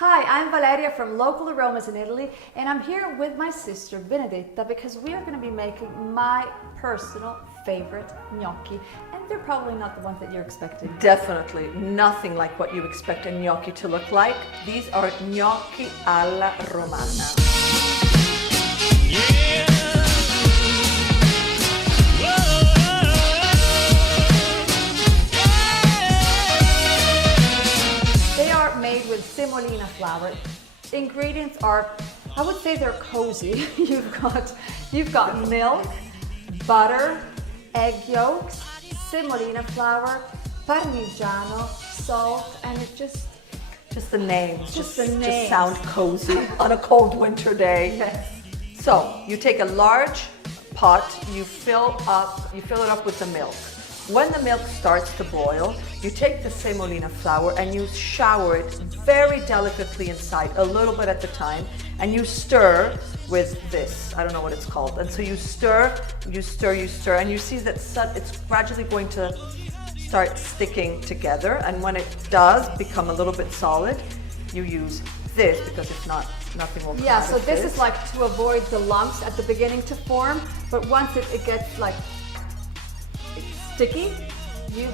Hi, I'm Valeria from local Aromas in Italy, and I'm here with my sister Benedetta because we are going to be making my personal favorite gnocchi, and they're probably not the ones that you're expecting. Definitely nothing like what you expect a gnocchi to look like. These are gnocchi alla romana. Yeah. Made with semolina flour. Ingredients are, I would say they're cozy. You've got milk, butter, egg yolks, semolina flour, parmigiano, salt, and it just the names just sound cozy on a cold winter day. Yes. So you take a large pot, you fill it up with the milk. When the milk starts to boil, you take the semolina flour and you shower it very delicately inside, a little bit at the time, and you stir with this. I don't know what it's called. And so you stir, and you see that it's gradually going to start sticking together. And when it does become a little bit solid, you use this, because if not, nothing will come out so of this is like to avoid the lumps at the beginning to form, but once it gets like sticky, you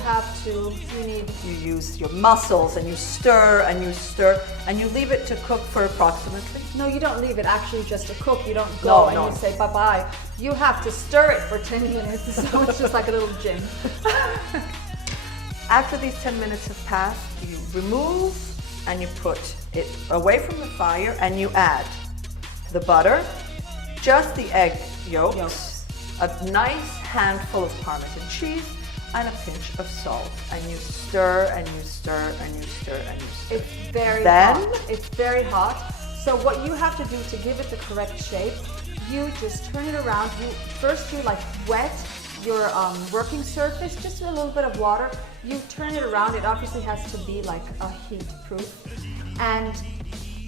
use your muscles and you stir and you stir and you leave it to cook for approximately. No, you don't leave it actually just to cook. You don't go and you say bye-bye. You have to stir it for 10 minutes, so it's just like a little gym. After these 10 minutes have passed, you remove and you put it away from the fire and you add the butter, just the egg yolks, a nice handful of Parmesan cheese, and a pinch of salt, and you stir and you stir and you stir and you stir. It's very hot. It's very hot. So what you have to do to give it the correct shape, you just turn it around. You like wet your working surface, just with a little bit of water. You turn it around. It obviously has to be like a heat proof. And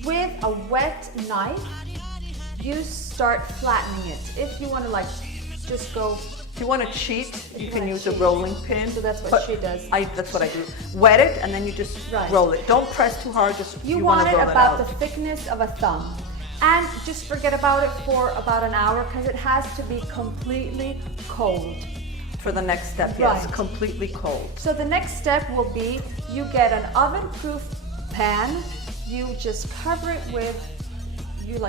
with a wet knife, you start flattening it. If you want to just go. If you want to cheat, you can use a rolling pin. So that's what she does. That's what I do. Wet it and then you just roll it. Don't press too hard. You want it about the thickness of a thumb. And just forget about it for about an hour, because it has to be completely cold. For the next step, yes, completely cold. So the next step will be, you get an oven-proof pan. You just cover it with, you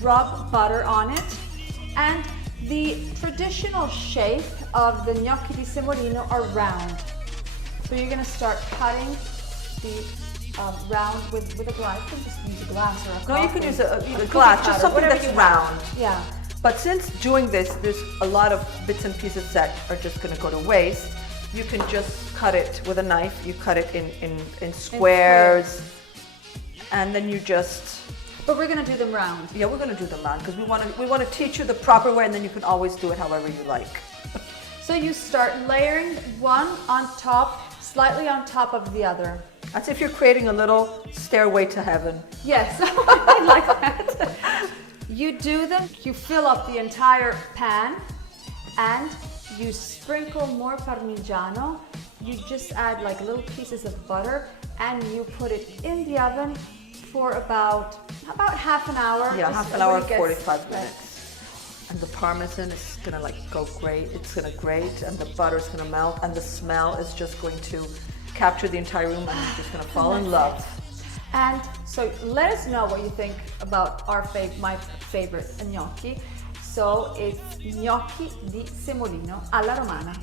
rub butter on it, and the traditional shape of the gnocchi di semolino are round. So you're going to start cutting the round with a glass. You can just use a glass or a cup. No, you can use a glass, just something that's round. Yeah. But since doing this, there's a lot of bits and pieces that are just going to go to waste, you can just cut it with a knife. You cut it in squares, and then you just... But we're going to do them round. Yeah, we're going to do them round because we want to teach you the proper way, and then you can always do it however you like. So you start layering one on top, slightly on top of the other. That's if you're creating a little stairway to heaven. Yes, I like that. You do them, you fill up the entire pan, and you sprinkle more Parmigiano. You just add like little pieces of butter, and you put it in the oven for about half an hour. Yeah, half an hour, 45 minutes. And the Parmesan is gonna go great. It's gonna grate, and the butter's gonna melt, and the smell is just going to capture the entire room, and you're just gonna fall in love. And so let us know what you think about my favorite gnocchi. So it's gnocchi di semolino alla romana.